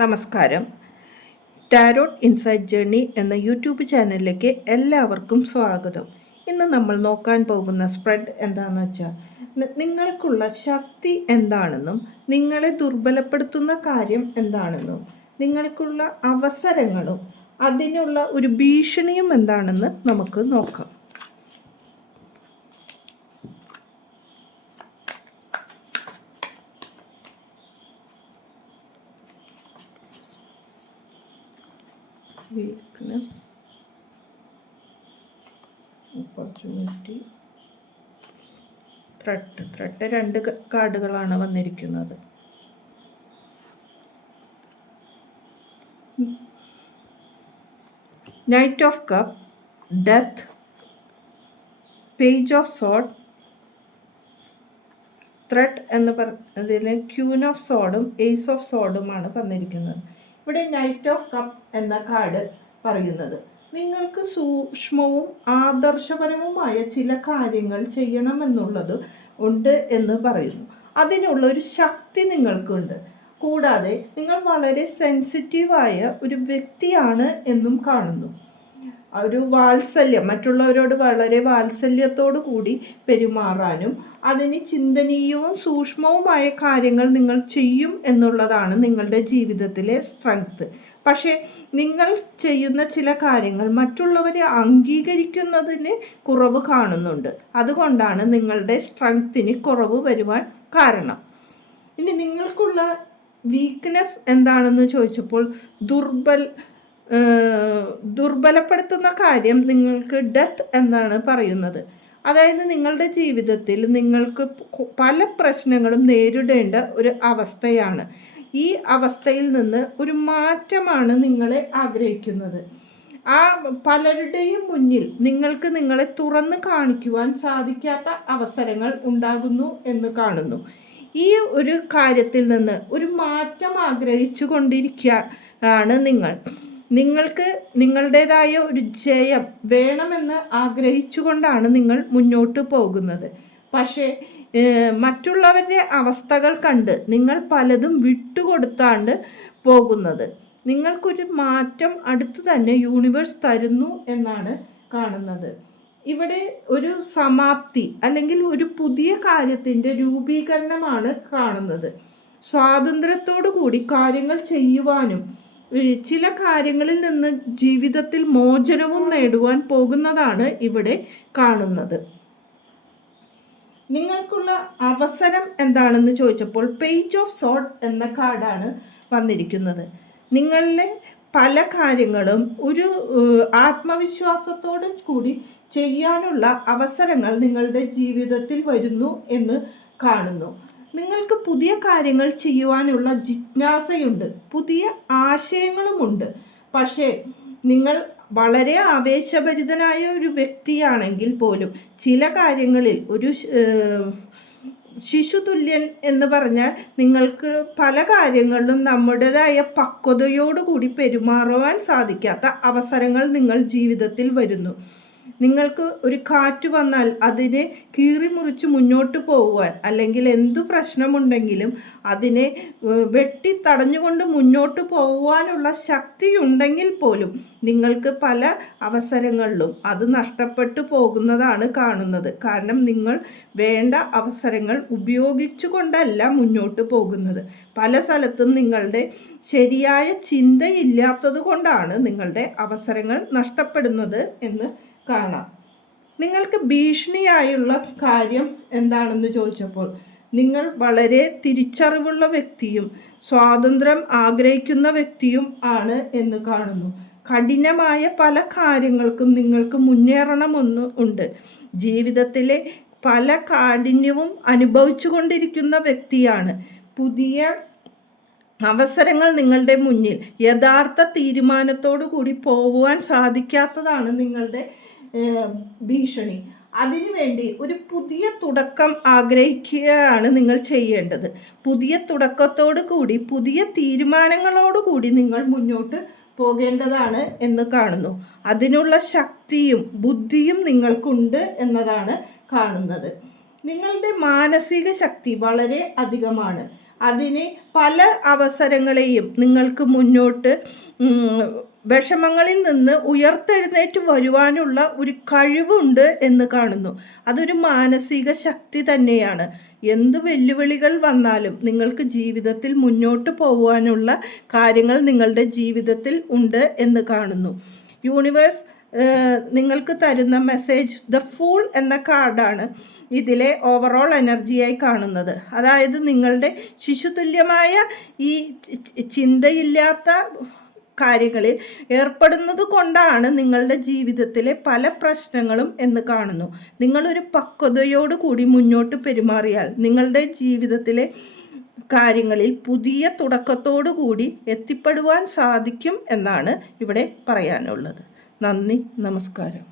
നമസ്കാരം. Tarot insight journey എന്ന YouTube ചാനലിലേക്ക് എല്ലാവർക്കും സ്വാഗതം. ഇന്ന് നമ്മൾ നോക്കാൻ പോകുന്ന സ്പ്രെഡ് എന്താണെന്ന് വെച്ചാൽ നിങ്ങൾക്കുള്ള ശക്തി എന്താണെന്നും നിങ്ങളെ ദുർബലപ്പെടുത്തുന്ന കാര്യം എന്താണെന്നും നിങ്ങൾക്കുള്ള അവസരങ്ങളും അതിനുള്ള ഒരു ഭീഷണിയും എന്താണെന്ന് നമുക്ക് നോക്കാം. വീക്ക്നെസ്, ഓപ്പർച്യൂണിറ്റി, ത്രെട്ട് രണ്ട് കാർഡുകളാണ് വന്നിരിക്കുന്നത്. Knight of cup, death, page of സോഡ്, threat എന്ന് പറഞ്ഞതിൽ ക്യൂൻ ഓഫ് സോഡും ഏസ് ഓഫ് സോഡുമാണ് വന്നിരിക്കുന്നത്. ഇവിടെ നൈറ്റ് ഓഫ് കപ്പ് എന്ന കാർഡ് പറയുന്നത് നിങ്ങൾക്ക് സൂക്ഷ്മവും ആദർശപരവുമായ ചില കാര്യങ്ങൾ ചെയ്യണമെന്നുള്ളത് ഉണ്ട് എന്ന് പറയുന്നു. അതിനുള്ള ഒരു ശക്തി നിങ്ങൾക്കുണ്ട്. കൂടാതെ നിങ്ങൾ വളരെ സെൻസിറ്റീവായ ഒരു വ്യക്തിയാണ് എന്നും കാണുന്നു. ഒരു വാത്സല്യം, മറ്റുള്ളവരോട് വളരെ വാത്സല്യത്തോടു കൂടി പെരുമാറാനും അതിന് ചിന്തനീയവും സൂക്ഷ്മവുമായ കാര്യങ്ങൾ നിങ്ങൾ ചെയ്യും എന്നുള്ളതാണ് നിങ്ങളുടെ ജീവിതത്തിലെ സ്ട്രെങ്ത്. പക്ഷേ നിങ്ങൾ ചെയ്യുന്ന ചില കാര്യങ്ങൾ മറ്റുള്ളവരെ അംഗീകരിക്കുന്നതിന് കുറവ് കാണുന്നുണ്ട്. അതുകൊണ്ടാണ് നിങ്ങളുടെ സ്ട്രെങ്ത്തിന് കുറവ് വരുവാൻ കാരണം. ഇനി നിങ്ങൾക്കുള്ള വീക്ക്നെസ് എന്താണെന്ന് ചോദിച്ചപ്പോൾ ദുർബലപ്പെടുത്തുന്ന കാര്യം നിങ്ങൾക്ക് ഡെത്ത് എന്നാണ് പറയുന്നത്. അതായത് നിങ്ങളുടെ ജീവിതത്തിൽ നിങ്ങൾക്ക് പല പ്രശ്നങ്ങളും നേരിടേണ്ട ഒരു അവസ്ഥയാണ്. ഈ അവസ്ഥയിൽ നിന്ന് ഒരു മാറ്റമാണ് നിങ്ങളെ ആഗ്രഹിക്കുന്നത്. ആ പലരുടെയും മുന്നിൽ നിങ്ങൾക്ക് നിങ്ങളെ തുറന്ന് കാണിക്കുവാൻ സാധിക്കാത്ത അവസരങ്ങൾ ഉണ്ടാകുന്നു എന്ന് കാണുന്നു. ഈ ഒരു കാര്യത്തിൽ നിന്ന് ഒരു മാറ്റം ആഗ്രഹിച്ചു കൊണ്ടിരിക്കുകയാണ് നിങ്ങൾക്ക് നിങ്ങളുടേതായ ഒരു ജയം വേണമെന്ന് ആഗ്രഹിച്ചുകൊണ്ടാണ് നിങ്ങൾ മുന്നോട്ട് പോകുന്നത്. പക്ഷേ മറ്റുള്ളവരുടെ അവസ്ഥകൾ കണ്ട് നിങ്ങൾ പലതും വിട്ടുകൊടുത്താണ് പോകുന്നത്. നിങ്ങൾക്കൊരു മാറ്റം അടുത്ത് തന്നെ യൂണിവേഴ്സ് തരുന്നു എന്നാണ് കാണുന്നത്. ഇവിടെ ഒരു സമാപ്തി അല്ലെങ്കിൽ ഒരു പുതിയ കാര്യത്തിൻ്റെ രൂപീകരണമാണ് കാണുന്നത്. സ്വാതന്ത്ര്യത്തോടു കൂടി കാര്യങ്ങൾ ചെയ്യുവാനും ചില കാര്യങ്ങളിൽ നിന്ന് ജീവിതത്തിൽ മോചനവും നേടുവാൻ പോകുന്നതാണ് ഇവിടെ കാണുന്നത്. നിങ്ങൾക്കുള്ള അവസരം എന്താണെന്ന് ചോദിച്ചപ്പോൾ പേജ് ഓഫ് സോഡ് എന്ന കാർഡാണ് വന്നിരിക്കുന്നത്. നിങ്ങളുടെ പല കാര്യങ്ങളും ഒരു ആത്മവിശ്വാസത്തോടു കൂടി ചെയ്യാനുള്ള അവസരങ്ങൾ നിങ്ങളുടെ ജീവിതത്തിൽ വരുന്നു എന്ന് കാണുന്നു. നിങ്ങൾക്ക് പുതിയ കാര്യങ്ങൾ ചെയ്യുവാനുള്ള ജിജ്ഞാസയുണ്ട്, പുതിയ ആശയങ്ങളുമുണ്ട്. പക്ഷേ നിങ്ങൾ വളരെ ആവേശഭരിതനായ ഒരു വ്യക്തിയാണെങ്കിൽ പോലും ചില കാര്യങ്ങളിൽ ഒരു ശിശുതുല്യൻ എന്ന് പറഞ്ഞാൽ നിങ്ങൾക്ക് പല കാര്യങ്ങളിലും നമ്മുടേതായ പക്വതയോടുകൂടി പെരുമാറുവാൻ സാധിക്കാത്ത അവസരങ്ങൾ നിങ്ങൾ ജീവിതത്തിൽ വരുന്നു. നിങ്ങൾക്ക് ഒരു കാറ്റ് വന്നാൽ അതിനെ കീറിമുറിച്ച് മുന്നോട്ട് പോകുവാൻ, അല്ലെങ്കിൽ എന്തു പ്രശ്നമുണ്ടെങ്കിലും അതിനെ വെട്ടി തടഞ്ഞുകൊണ്ട് മുന്നോട്ട് പോകുവാനുള്ള ശക്തിയുണ്ടെങ്കിൽ പോലും നിങ്ങൾക്ക് പല അവസരങ്ങളിലും അത് നഷ്ടപ്പെട്ടു പോകുന്നതാണ് കാണുന്നത്. കാരണം നിങ്ങൾ വേണ്ട അവസരങ്ങൾ ഉപയോഗിച്ചു കൊണ്ടല്ല മുന്നോട്ട് പോകുന്നത്. പല സ്ഥലത്തും നിങ്ങളുടെ ശരിയായ ചിന്തയില്ലാത്തത് കൊണ്ടാണ് നിങ്ങളുടെ അവസരങ്ങൾ നഷ്ടപ്പെടുന്നത് എന്ന് കാണാം. നിങ്ങൾക്ക് ഭീഷണിയായുള്ള കാര്യം എന്താണെന്ന് ചോദിച്ചപ്പോൾ നിങ്ങൾ വളരെ തിരിച്ചറിവുള്ള വ്യക്തിയും സ്വാതന്ത്ര്യം ആഗ്രഹിക്കുന്ന വ്യക്തിയും ആണ് എന്ന് കാണുന്നു. കഠിനമായ പല കാര്യങ്ങൾക്കും നിങ്ങൾക്ക് മുന്നേറണമെന്ന് ഉണ്ട്. ജീവിതത്തിലെ പല കാഠിന്യവും അനുഭവിച്ചു കൊണ്ടിരിക്കുന്ന വ്യക്തിയാണ്. പുതിയ അവസരങ്ങൾ നിങ്ങളുടെ മുന്നിൽ യഥാർത്ഥ തീരുമാനത്തോടു കൂടി പോകുവാൻ സാധിക്കാത്തതാണ് നിങ്ങളുടെ ഭീഷണി. അതിനുവേണ്ടി ഒരു പുതിയ തുടക്കം ആഗ്രഹിക്കുകയാണ് നിങ്ങൾ ചെയ്യേണ്ടത്. പുതിയ തുടക്കത്തോടു കൂടി പുതിയ തീരുമാനങ്ങളോടു കൂടി നിങ്ങൾ മുന്നോട്ട് പോകേണ്ടതാണ് എന്ന് കാണുന്നു. അതിനുള്ള ശക്തിയും ബുദ്ധിയും നിങ്ങൾക്കുണ്ട് എന്നതാണ് കാണുന്നത്. നിങ്ങളുടെ മാനസിക ശക്തി വളരെ അധികമാണ്. അതിന് പല അവസരങ്ങളെയും നിങ്ങൾക്ക് മുന്നോട്ട് വിഷമങ്ങളിൽ നിന്ന് ഉയർത്തെഴുന്നേറ്റ് വരുവാനുള്ള ഒരു കഴിവുണ്ട് എന്ന് കാണുന്നു. അതൊരു മാനസിക ശക്തി തന്നെയാണ്. എന്ത് വെല്ലുവിളികൾ വന്നാലും നിങ്ങൾക്ക് ജീവിതത്തിൽ മുന്നോട്ട് പോകുവാനുള്ള കാര്യങ്ങൾ നിങ്ങളുടെ ജീവിതത്തിൽ ഉണ്ട് എന്ന് കാണുന്നു. യൂണിവേഴ്സ് നിങ്ങൾക്ക് തരുന്ന മെസ്സേജ് ദ ഫൂൾ എന്ന കാർഡാണ് ഇതിലെ ഓവറോൾ എനർജിയായി കാണുന്നത്. അതായത് നിങ്ങളുടെ ശിശുതുല്യമായ ഈ ചിന്തയില്ലാത്ത കാര്യങ്ങളിൽ ഏർപ്പെടുന്നത് കൊണ്ടാണ് നിങ്ങളുടെ ജീവിതത്തിലെ പല പ്രശ്നങ്ങളും എന്ന് കാണുന്നു. നിങ്ങളൊരു പക്വതയോടുകൂടി മുന്നോട്ട് പെരുമാറിയാൽ നിങ്ങളുടെ ജീവിതത്തിലെ കാര്യങ്ങളിൽ പുതിയ തുടക്കത്തോടു കൂടി എത്തിപ്പെടുവാൻ സാധിക്കും എന്നാണ് ഇവിടെ പറയാനുള്ളത്. നന്ദി, നമസ്കാരം.